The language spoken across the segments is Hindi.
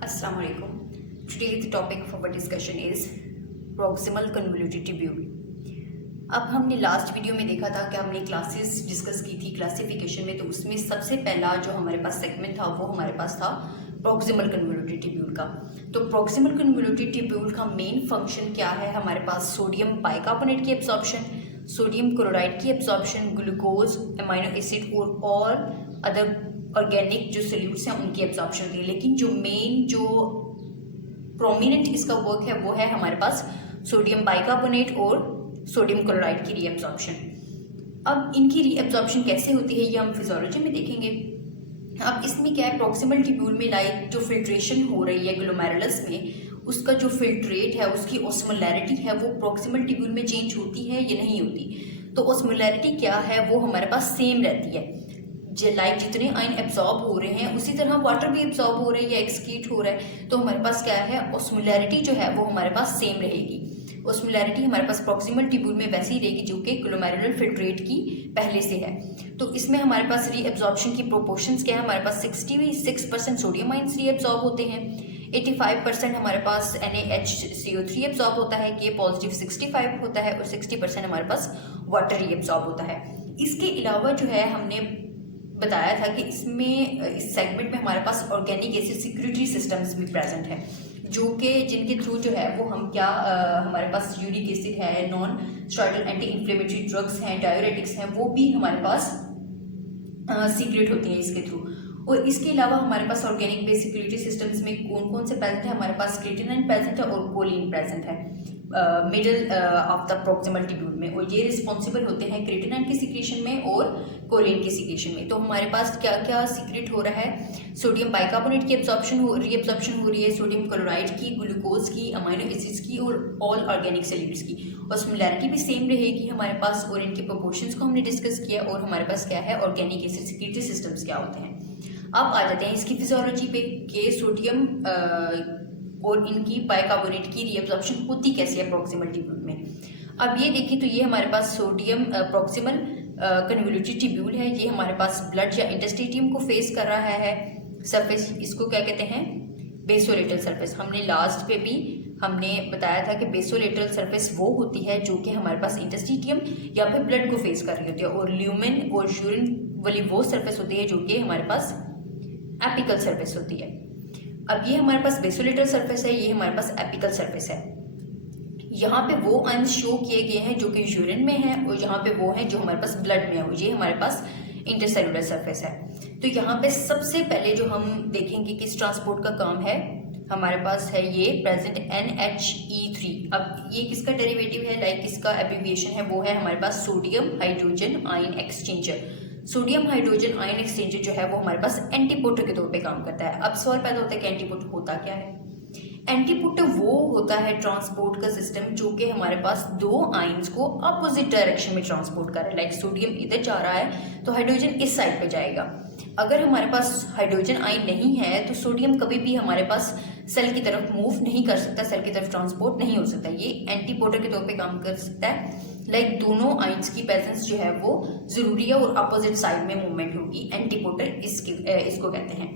Assalamu alaikum. Today's topic for our discussion is proximal convoluted tubule. अब हमने लास्ट वीडियो में देखा था कि हमने क्लासेस डिस्कस की थी क्लासिफिकेशन में, तो उसमें सबसे पहला जो हमारे पास सेगमेंट था वो हमारे पास था प्रॉक्सिमल कन्वोल्यूटेड ट्यूब्यूल का। तो प्रॉक्सिमल कन्वोल्यूटेड ट्यूब्यूल का मेन फंक्शन क्या है? हमारे पास सोडियम बाइकार्बोनेट की एब्जॉर्प्शन, सोडियम क्लोराइड की एब्जॉर्प्शन, ग्लूकोज, अमीनो एसिड और अदर ऑर्गेनिक जो सोल्यूट्स हैं उनकी एब्जॉर्प्शन होती है। लेकिन जो मेन जो प्रोमिनेंट इसका वर्क है वो है हमारे पास सोडियम बाइकार्बोनेट और सोडियम क्लोराइड की रीएब्जॉर्प्शन। अब इनकी रीएब्जॉर्प्शन कैसे होती है ये हम फिजियोलॉजी में देखेंगे। अब इसमें क्या है, प्रॉक्सिमल ट्यूब्यूल में लाइक जो फिल्ट्रेशन हो रही है ग्लोमेरुलस में, उसका जो फिल्ट्रेट है उसकी ऑस्मोलैरिटी है वो प्रॉक्सिमल ट्यूब्यूल में चेंज होती है या नहीं होती। तो ऑस्मोलैरिटी क्या है वो हमारे पास सेम रहती है। लाइक जितने आयन एब्जॉर्ब हो रहे हैं उसी तरह वाटर भी एब्जॉर्ब हो रहा है या एक्सक्रीट हो रहा है, तो हमारे पास क्या है, ऑस्मोलैरिटी जो है वो हमारे पास सेम रहेगी। ऑस्मोलैरिटी हमारे पास प्रॉक्सिमल ट्यूब्यूल में वैसी ही रहेगी जो कि ग्लोमेरुलर फिल्ट्रेट की पहले से है। तो इसमें हमारे पास रीएब्जॉर्प्शन की प्रोपोर्शंस क्या है, हमारे पास 66% सोडियम आयन्स रीएब्जॉर्ब होते हैं, 85% हमारे पास NaHCO3 एब्जॉर्ब होता है, के पॉजिटिव 65 होता है और 60% हमारे पास वाटर रीएब्जॉर्ब होता है। इसके अलावा जो है हमने बताया था कि इसमें इस सेगमेंट में हमारे पास ऑर्गेनिक एसिड सिक्रेटरी सिस्टम्स भी प्रेजेंट है, जो कि जिनके थ्रू जो है वो हम क्या हमारे पास यूरिक एसिड है, non steroidal anti inflammatory drugs हैं, डाययूरेटिक्स हैं, वो भी हमारे पास सीक्रेट होती हैं इसके थ्रू। और इसके अलावा हमारे पास ऑर्गेनिक बेस सिक्योरिटी सिस्टम्स में कौन कौन से प्रेजेंट है, हमारे पास क्रिएटिनिन प्रेजेंट है और कोलिन प्रेजेंट है middle of the proximal tubule में, और ये रिस्पॉन्सिबल होते हैं क्रिएटिनिन की सिक्रेशन में और कोलिन की सिक्रेशन में। तो हमारे पास क्या क्या सीक्रेट हो रहा है, सोडियम बाइकार्बोनेट की रीएब्जॉर्प्शन हो रही है, सोडियम क्लोराइड की, ग्लूकोज की, अमीनो एसिड्स की और ऑल ऑर्गेनिक सॉल्यूट्स की। ऑस्मोलैरिटी भी सेम रहेगी हमारे पास, और इनके प्रोपोर्शंस को हमने डिस्कस किया। और हमारे पास क्या है, ऑर्गेनिक एसिड सिक्रेटरी सिस्टम्स क्या होते हैं। अब आ जाते हैं इसकी फिजियोलॉजी पे कि सोडियम और इनकी बाइकार्बोनेट की रीएब्जॉर्प्शन होती कैसे है प्रॉक्सिमल ट्यूब्यूल में। अब ये देखिए तो ये हमारे पास सोडियम प्रॉक्सिमल कन्वोल्यूटेड ट्यूब्यूल है, ये हमारे पास ब्लड या इंटरस्टिशियम को फेस कर रहा है सरफेस, इसको क्या कहते हैं, बेसोलेटरल सरफेस। हमने लास्ट पे भी हमने बताया था कि बेसोलेटरल सरफेस वो होती है जो कि हमारे पास इंटरस्टिशियम या फिर ब्लड को फेस कर रही होती है, और ल्यूमेन और यूरिन वाली वो सरफेस होती है जो कि हमारे पास एपिकल सरफेस होती है। अब ये हमारे पास बेसोलेटरल सरफेस है, ये हमारे पास एपिकल सरफेस है। यहाँ पे वो अंश शो किए गए हैं जो कि यूरिन में है, और यहाँ पे वो हैं जो हमारे पास ब्लड में है, और ये हमारे पास इंटरसेलुलर सरफेस है। तो यहाँ पे सबसे पहले जो हम देखेंगे किस ट्रांसपोर्ट का काम है, हमारे पास है ये प्रेजेंट NHE3। अब ये किसका डेरिवेटिव है, लाइक इसका एब्रिविएशन है वो है हमारे पास sodium hydrogen ion exchanger. Sodium hydrogen ion exchanger जो है वो हमारे पास एंटीपोटर के तौर पे काम करता है। अब सवाल पैदा होता है कि एंटीपोटर होता क्या है। एंटीपोटर वो होता है ट्रांसपोर्ट का सिस्टम जो कि हमारे पास दो आयन्स को अपोजिट डायरेक्शन में ट्रांसपोर्ट कर रहा है। लाइक सोडियम इधर जा रहा है तो हाइड्रोजन इस साइड पे जाएगा। अगर हमारे पास हाइड्रोजन आयन नहीं है तो सोडियम कभी भी हमारे पास सेल की तरफ मूव नहीं कर सकता, सेल की तरफ ट्रांसपोर्ट नहीं हो सकता, ये एंटीपोटर के तौर पे काम कर सकता है। लाइक दोनों आयन्स की प्रेजेंस जो है वो जरूरी है और अपोजिट साइड में मूवमेंट होगी, एंटीपोटर इसको कहते हैं।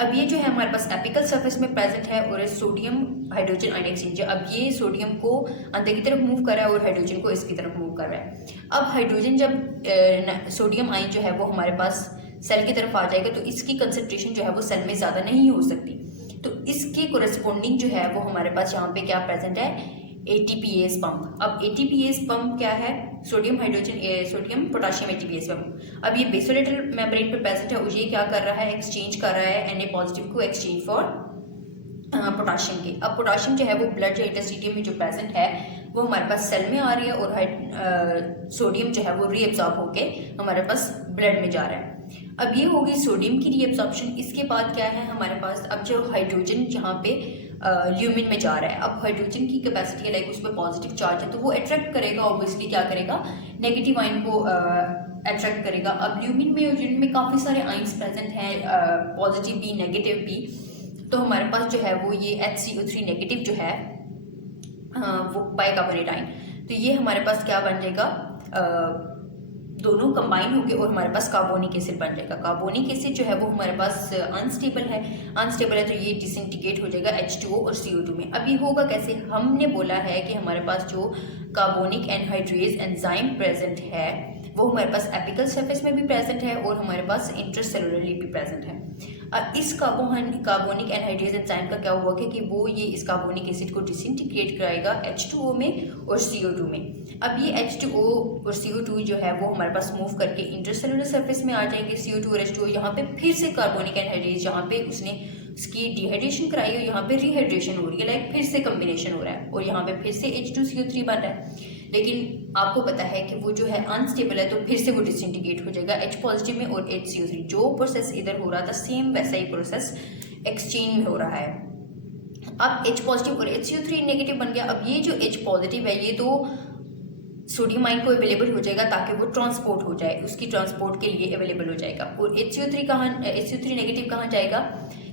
अब ये जो है हमारे पास एपिकल सरफेस में प्रेजेंट है और सोडियम हाइड्रोजन आयन एक्सचेंजर, अब ये सोडियम को अंदर की तरफ मूव कर रहा है और हाइड्रोजन को इसकी तरफ मूव कर रहा है। अब हाइड्रोजन जब सोडियम आयन जो है वो हमारे पास सेल की तरफ आ जाएगा तो इसकी कंसेंट्रेशन जो है वो सेल में ज़्यादा नहीं हो सकती, तो इसके कोरेस्पोंडिंग जो है वो हमारे पास यहाँ पे क्या प्रेजेंट है, ATPase पंप। अब ATPase पंप क्या है, सोडियम पोटाशियम ATPase पंप। अब ये बेसोलेटरल मेम्ब्रेन पे प्रेजेंट है और ये क्या कर रहा है, एक्सचेंज कर रहा है Na पॉजिटिव को एक्सचेंज फॉर पोटाशियम के। अब पोटाशियम जो है वो ब्लड या इंटरस्टिशियम में जो प्रेजेंट है वो हमारे पास सेल में आ रही है, और सोडियम जो है वो रीएब्सॉर्ब होके हमारे पास ब्लड में जा रहा है। अब ये होगी सोडियम की रीएब्सॉर्प्शन। इसके बाद क्या है हमारे पास, अब जो हाइड्रोजन यहाँ पे ल्यूमिन में जा रहा है, अब हाइड्रोजन की कैपेसिटी है लाइक उस पर पॉजिटिव चार्ज है तो वो अट्रैक्ट करेगा, ऑब्वियसली क्या करेगा, नेगेटिव आयन को अट्रैक्ट करेगा। अब ल्यूमिन में और जिनमें काफ़ी सारे आयन्स प्रेजेंट हैं, पॉजिटिव भी नेगेटिव भी, तो हमारे पास जो है वो ये HCO3 नेगेटिव जो है वो बाइकार्बोनेट आयन, तो ये हमारे पास क्या बन जाएगा, दोनों कंबाइन होंगे और हमारे पास कार्बोनिक एसिड बन जाएगा। कार्बोनिक एसिड जो है वो हमारे पास अनस्टेबल है तो ये डिसइंटीग्रेट हो जाएगा H2O और CO2 में। अब ये होगा कैसे? हमने बोला है कि हमारे पास जो कार्बोनिक एनहाइड्रेज एंजाइम प्रेजेंट है वो हमारे पास एपिकल सरफेस में भी प्रेजेंट है और हमारे पास इंट्रासेलुलरली भी प्रेजेंट है। अब इस कार्बोनिक एनहाइड्रेज एंजाइम का क्या हुआ कि वो ये इस कार्बोनिक एसिड को डिसइंटीग्रेट कराएगा H2O में और CO2 में। अब ये H2O और CO2 जो है वो हमारे पास मूव करके इंटरसेलुलर सरफेस में आ जाएंगे। CO2 और H2O यहाँ पे फिर से कार्बोनिक एनहाइड्रेज, जहाँ पे उसने उसकी डिहाइड्रेशन कराई है यहाँ पे रिहाइड्रेशन हो रही है, लाइक फिर से कम्बिनेशन हो रहा है और यहाँ पे फिर से H2CO3 बन रहा है। लेकिन आपको पता है कि वो जो है अनस्टेबल है तो फिर से वो डिसइंटीग्रेट हो जाएगा H पॉजिटिव में और HCO3। जो प्रोसेस इधर हो रहा था सेम वैसा ही प्रोसेस एक्सचेंज में हो रहा है। अब H पॉजिटिव और HCO3 नेगेटिव बन गया। अब ये जो H पॉजिटिव है ये तो सोडियम आयन को अवेलेबल हो जाएगा ताकि वो ट्रांसपोर्ट हो जाए, उसकी ट्रांसपोर्ट के लिए अवेलेबल हो जाएगा। और HCO3 नेगेटिव कहाँ जाएगा?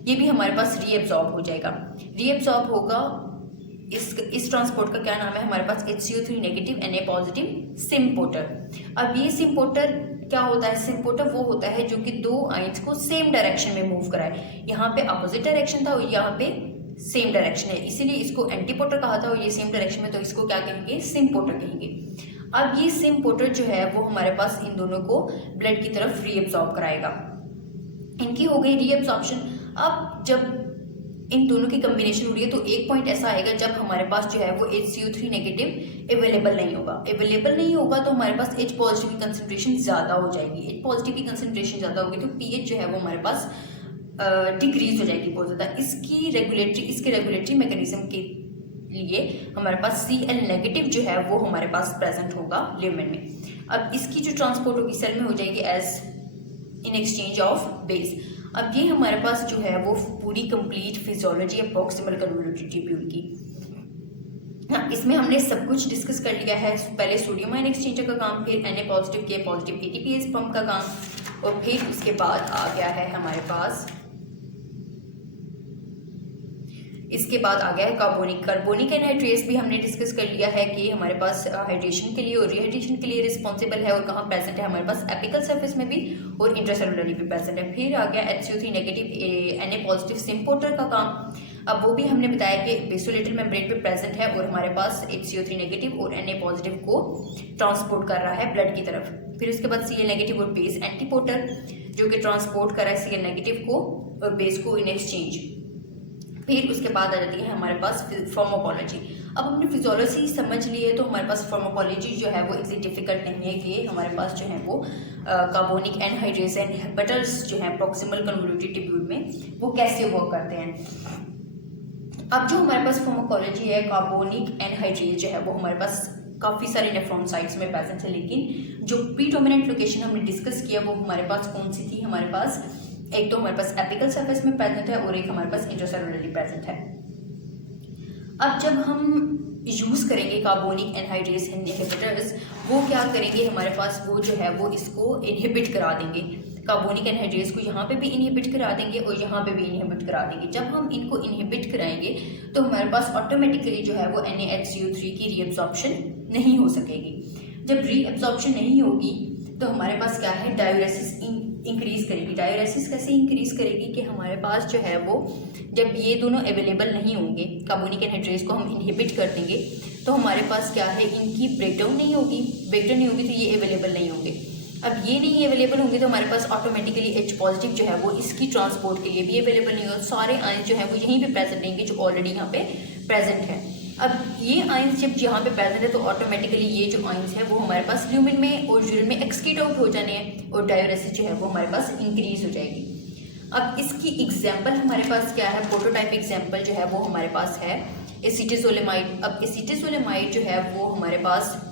ये भी हमारे पास रीएब्जॉर्ब हो जाएगा। रीएब्जॉर्ब होगा, इस ट्रांसपोर्ट का क्या नाम है हमारे पास? HCO3 negative Na positive symporter. अब ये सिम्पोर्टर क्या होता है? सिम्पोर्टर वो होता है जो कि दो आयंस को सेम डायरेक्शन में मूव कराए। यहाँ पे अपोजिट डायरेक्शन था और यहाँ पे सेम डायरेक्शन है, इसीलिए इसको एंटीपोर्टर कहा था और ये सेम डायरेक्शन में, तो इसको क्या कहेंगे? सिम्पोर्टर कहेंगे। अब ये सिम्पोर्टर जो है वो हमारे पास इन दोनों को ब्लड की तरफ रीअब्सॉर्ब कराएगा। इनकी हो गई रीअब्सॉर्प्शन। अब जब इन दोनों की कम्बिनेशन हो रही है तो एक पॉइंट ऐसा आएगा जब हमारे पास जो है वो HCO3 नेगेटिव अवेलेबल नहीं होगा। अवेलेबल नहीं होगा तो हमारे पास H पॉजिटिव की कंसंट्रेशन ज़्यादा हो जाएगी। H पॉजिटिव की कंसंट्रेशन ज़्यादा होगी तो pH जो है वो हमारे पास डिक्रीज हो जाएगी बहुत ज़्यादा। इसके रेगुलेटरी मैकेनिज्म के लिए हमारे पास Cl नेगेटिव जो है वो हमारे पास प्रेजेंट होगा ल्यूमेन में। अब इसकी जो ट्रांसपोर्ट होगी सेल में हो जाएगी as in exchange of base. अब ये हमारे पास जो है वो पूरी कंप्लीट फिजियोलॉजी है प्रॉक्सिमल कन्वोल्यूटेड ट्यूब्यूल की। हाँ, इसमें हमने सब कुछ डिस्कस कर लिया है। पहले सोडियम आयन एक्सचेंजर का काम, फिर Na पॉजिटिव के पॉजिटिव ATPase पंप का काम, और फिर उसके बाद आ गया है हमारे पास, इसके बाद आ गया है कार्बोनिक एनहाइड्रेस भी हमने डिस्कस कर लिया है कि हमारे पास हाइड्रेशन के लिए और रिहाइड्रेशन के लिए रिस्पॉन्सिबल है और कहाँ प्रेजेंट है हमारे पास एपिकल सरफेस में भी और इंट्रासेलुलरली भी प्रेजेंट है। फिर आ गया HCO3 नेगेटिव Na पॉजिटिव सिम्पोर्टर का काम। अब वो भी हमने बताया कि बेसोलेटल मेम्ब्रेन पे प्रेजेंट है और हमारे पास HCO3 नेगेटिव और Na पॉजिटिव को ट्रांसपोर्ट कर रहा है ब्लड की तरफ। फिर उसके बाद Cl नेगेटिव और बेस एंटीपोर्टर जो कि ट्रांसपोर्ट कर रहा है Cl नेगेटिव को और बेस को इन एक्सचेंज। फिर उसके बाद आ जाती है हमारे पास फार्माकोलॉजी। अब हमने फिजियोलॉजी समझ ली है तो हमारे पास फार्माकोलॉजी जो है वो इतनी डिफिकल्ट नहीं है कि हमारे पास जो है वो कार्बोनिक एनहाइड्रेस इनहिबिटर्स जो है प्रॉक्सिमल कन्वोल्यूटेड ट्यूब्यूल में वो कैसे वर्क करते हैं। अब जो हमारे पास फार्माकोलॉजी है, कार्बोनिक एनहाइड्रेस जो है वो हमारे पास काफ़ी सारे नेफ्रॉन साइट्स में प्रेजेंट है, लेकिन जो प्रीडोमिनेंट लोकेशन हमने डिस्कस किया वो हमारे पास कौन सी थी? हमारे पास एक तो हमारे पास एपिकल सरफेस में प्रेजेंट है और एक हमारे पास इंट्रासेलुलरली प्रेजेंट है। अब जब हम यूज करेंगे कार्बोनिक एनहाइड्रेस इनहिबिटर्स, वो क्या करेंगे हमारे पास? वो जो है वो इसको इनहिबिट करा देंगे। कार्बोनिक एनहाइड्रेस को यहाँ पे भी इनहिबिट करा देंगे और यहाँ पे भी इनहिबिट करा देंगे। जब हम इनको इनहिबिट कराएंगे तो हमारे पास ऑटोमेटिकली जो है वो NaHCO3 की रीअब्जॉर्प्शन नहीं हो सकेगी। जब रीअब्जॉर्प्शन नहीं होगी तो हमारे पास क्या है? डायूरेसिस इंक्रीज करेगी। डायूरेसिस कैसे इंक्रीज करेगी कि हमारे पास जो है वो जब ये दोनों अवेलेबल नहीं होंगे, कार्बोनिक एनहाइड्रेस को हम इनहिबिट कर देंगे तो हमारे पास क्या है? इनकी ब्रेकडाउन नहीं होगी तो ये अवेलेबल नहीं होंगे। अब ये नहीं अवेलेबल होंगे तो हमारे पास ऑटोमेटिकली H पॉजिटिव जो है वो इसकी ट्रांसपोर्ट के लिए भी अवेलेबल नहीं होगा। सारे आयन जो है वो यहीं पे प्रेजेंट रहेंगे जो ऑलरेडी यहाँ पे प्रेजेंट है। अब ये आयंस जब यहाँ पे प्रेजेंट है तो ऑटोमेटिकली ये जो आयंस है वो हमारे पास ल्यूमेन में और यूरिन में एक्सक्रीट आउट हो जाने हैं और डायूरेसिस जो है वो हमारे पास इंक्रीज हो जाएगी। अब इसकी एग्जांपल हमारे पास क्या है? प्रोटोटाइप एग्जांपल जो है वो हमारे पास है एसीटाजोलेमाइड। अब एसीटाजोलेमाइड जो है वो हमारे पास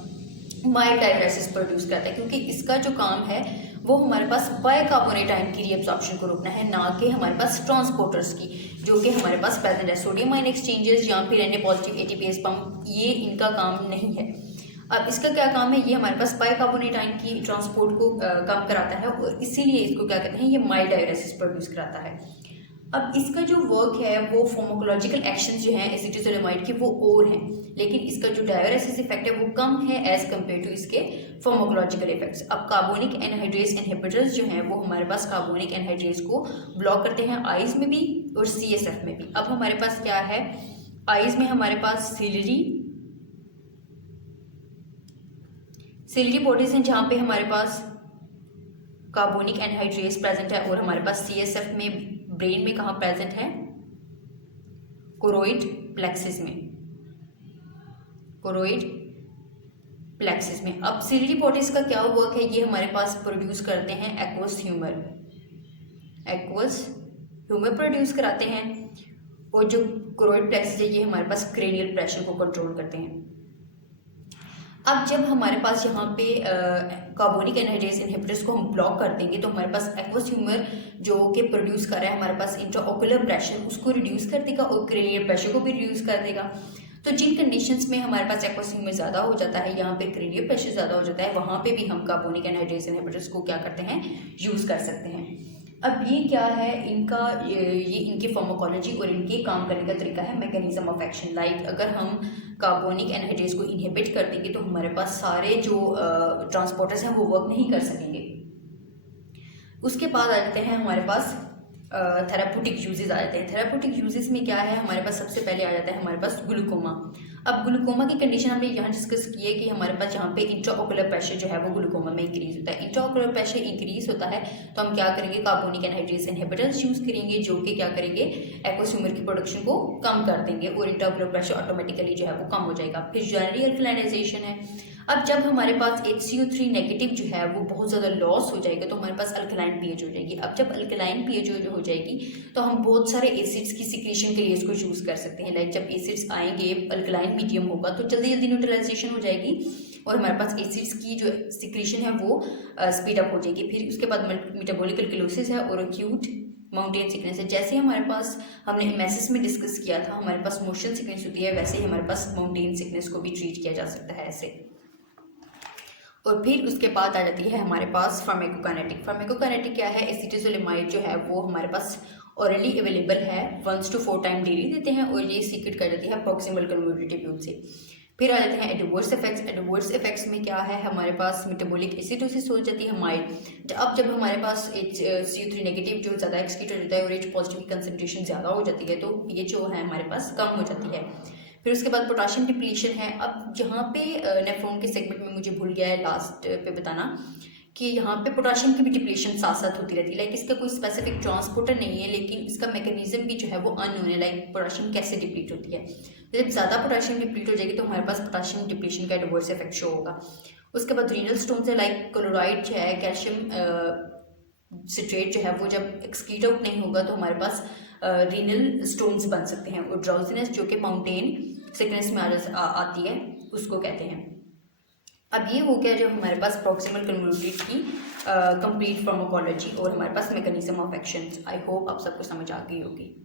माइल्ड डायूरेसिस प्रोड्यूस करता है क्योंकि इसका जो काम है वो हमारे पास बाइकार्बोनेट आयन की रीअब्जॉर्प्शन को रोकना है, ना कि हमारे पास ट्रांसपोर्टर्स की जो कि हमारे पास प्रेजेंट है। सोडियम आयन एक्सचेंजेस या फिर Na पॉजिटिव ATPase पंप, ये इनका काम नहीं है। अब इसका क्या काम है? ये हमारे पास बाइकार्बोनेट आयन की ट्रांसपोर्ट को कम कराता है और इसीलिए इसको क्या कहते हैं? ये माइल्ड डायूरेसिस प्रोड्यूस कराता है। अब इसका जो वर्क है वो फार्माकोलॉजिकल एक्शंस जो हैं एसिटिल्कोलामाइड के वो और हैं, लेकिन इसका जो डायरेसिस इफेक्ट है वो कम है एज कम्पेयर टू इसके फार्माकोलॉजिकल इफेक्ट्स। अब कार्बोनिक एनहाइड्रेस इनहिबिटर्स जो हैं वो हमारे पास कार्बोनिक एनहाइड्रेस को ब्लॉक करते हैं आइज में भी और CSF में भी। अब हमारे पास क्या है, आइज में हमारे पास सिलरी बॉडीज हैं जहाँ पे हमारे पास कार्बोनिक एनहाइड्रेस प्रेजेंट है, और हमारे पास CSF में ब्रेन में कहाँ प्रेजेंट है, कोरोइड प्लेक्सिस में, कोरोइड प्लेक्सिस में। अब सिलरी बॉडीज का क्या वर्क है, ये हमारे पास प्रोड्यूस करते हैं एक्वस ह्यूमर प्रोड्यूस कराते हैं, और जो कोरोइड प्लेक्सिस है ये हमारे पास क्रेनियल प्रेशर को कंट्रोल करते हैं। अब जब हमारे पास यहाँ पे कार्बोनिक एनहाइड्रेस इनहिबिटर्स को हम ब्लॉक कर देंगे तो हमारे पास एक्वस ह्यूमर जो कि प्रोड्यूस कर रहा है हमारे पास इंट्राओकुलर प्रेशर उसको रिड्यूस कर देगा और क्रेनियल प्रेशर को भी रिड्यूस कर देगा। तो जिन कंडीशंस में हमारे पास एक्वस ह्यूमर ज़्यादा हो जाता है, यहाँ पे क्रेनियल प्रेशर ज़्यादा हो जाता है, वहाँ पे भी हम कार्बोनिक एनहाइड्रेस इनहिबिटर्स को क्या करते हैं, यूज़ कर सकते हैं। अब ये क्या है इनका, ये इनकी फार्माकोलॉजी और इनके काम करने का तरीका है, मैकेनिज्म ऑफ एक्शन। लाइक अगर हम कार्बोनिक एनहाइड्रेस को इनहिबिट कर देंगे तो हमारे पास सारे जो ट्रांसपोर्टर्स हैं वो वर्क नहीं कर सकेंगे। उसके बाद आ जाते हैं हमारे पास थेराप्यूटिक यूजेस आ जाते हैं। थेराप्यूटिक यूजेस में क्या है, हमारे पास सबसे पहले आ जाता है हमारे पास ग्लूकोमा। अब ग्लूकोमा की कंडीशन हमने यहाँ डिस्कस की है कि हमारे पास यहाँ पे इंट्राओकुलर प्रेशर जो है वो ग्लूकोमा में इंक्रीज होता है। इंट्राओकुलर प्रेशर इंक्रीज होता है तो हम क्या करेंगे, कार्बोनिक एनहाइड्रेस इनहिबिटर्स यूज करेंगे जो कि क्या करेंगे, एक्वस ह्यूमर की प्रोडक्शन को कम कर देंगे और इंट्राओकुलर प्रेशर ऑटोमेटिकली जो है वो कम हो जाएगा। फिर जनरली अल्कलाइनाइजेशन है। अब जब हमारे पास HCO3 नेगेटिव जो है वो बहुत ज़्यादा लॉस हो जाएगा तो हमारे पास अल्कलाइन पीएच हो जाएगी। अब जब अल्कलाइन पीएच हो जाएगी तो हम बहुत सारे एसिड्स की सिक्रीशन के लिए इसको यूज़ कर सकते हैं। लाइक जब एसिड्स आएंगे, अल्कलाइन मीडियम होगा तो जल्दी जल्दी न्यूट्रलाइजेशन हो जाएगी और हमारे पास एसिड्स की जो सिक्रीशन है वो स्पीड अप हो जाएगी। फिर उसके बाद मेटाबॉलिक अल्कलोसिस है और एक्यूट माउंटेन सिकनेस है। जैसे हमारे पास हमने एमएसएस में डिस्कस किया था हमारे पास मोशन सिकनेस होती है, वैसे ही हमारे पास माउंटेन सिकनेस को भी ट्रीट किया जा सकता है ऐसे। और फिर उसके बाद आ जाती है हमारे पास फार्माकोकाइनेटिक। फार्माकोकाइनेटिक क्या है, एसिटिल्कोलामाइड जो है वो हमारे पास ऑरली अवेलेबल है, 1 to 4 टाइम डेली देते हैं और ये सीक्रेट कर जाती है प्रॉक्सिमल कन्वोल्यूटिव ट्यूब से। फिर आ जाते हैं एडवर्स इफेक्ट्स। एडवर्स इफेक्ट्स में क्या है, हमारे पास मेटाबॉलिक एसिडोसिस हो जाती है माइल्ड। अब जब हमारे पास HCO3 नेगेटिव जो ज़्यादा एक्सक्रीट हो जाता है और H पॉजिटिव की कंसनट्रेशन ज़्यादा हो जाती है तो ये जो है हमारे पास कम हो जाती है। फिर उसके बाद पोटाशियम डिप्लीशन है। अब यहाँ पे नेफ्रॉन के सेगमेंट में मुझे भूल गया है लास्ट पे बताना कि यहाँ पे पोटाशियम की भी डिप्लीशन साथ साथ होती रहती है। लाइक इसका कोई स्पेसिफिक ट्रांसपोर्टर नहीं है लेकिन इसका मैकेनिज्म भी जो है वो अननोन है। लाइक पोटाशियम कैसे डिप्लीट होती है, जब ज़्यादा पोटाशियम डिप्लीट हो जाएगी तो हमारे पास पोटाशियम डिप्लीशन का एडवर्स इफेक्ट शो होगा। उसके बाद रीनल स्टोन्स है, लाइक क्लोराइड जो है, कैल्शियम सिट्रेट जो है वो जब एक्सक्रीट आउट नहीं होगा तो हमारे पास रीनल स्टोन्स बन सकते हैं। और ड्राउजीनेस जो कि माउंटेन सिकनेस में आती है उसको कहते हैं। अब ये हो गया जो हमारे पास प्रॉक्सिमल कन्वोल्यूटिव की कंप्लीट फार्माकोलॉजी और हमारे पास mechanism of action. I hope आप सबको समझ आ गई होगी।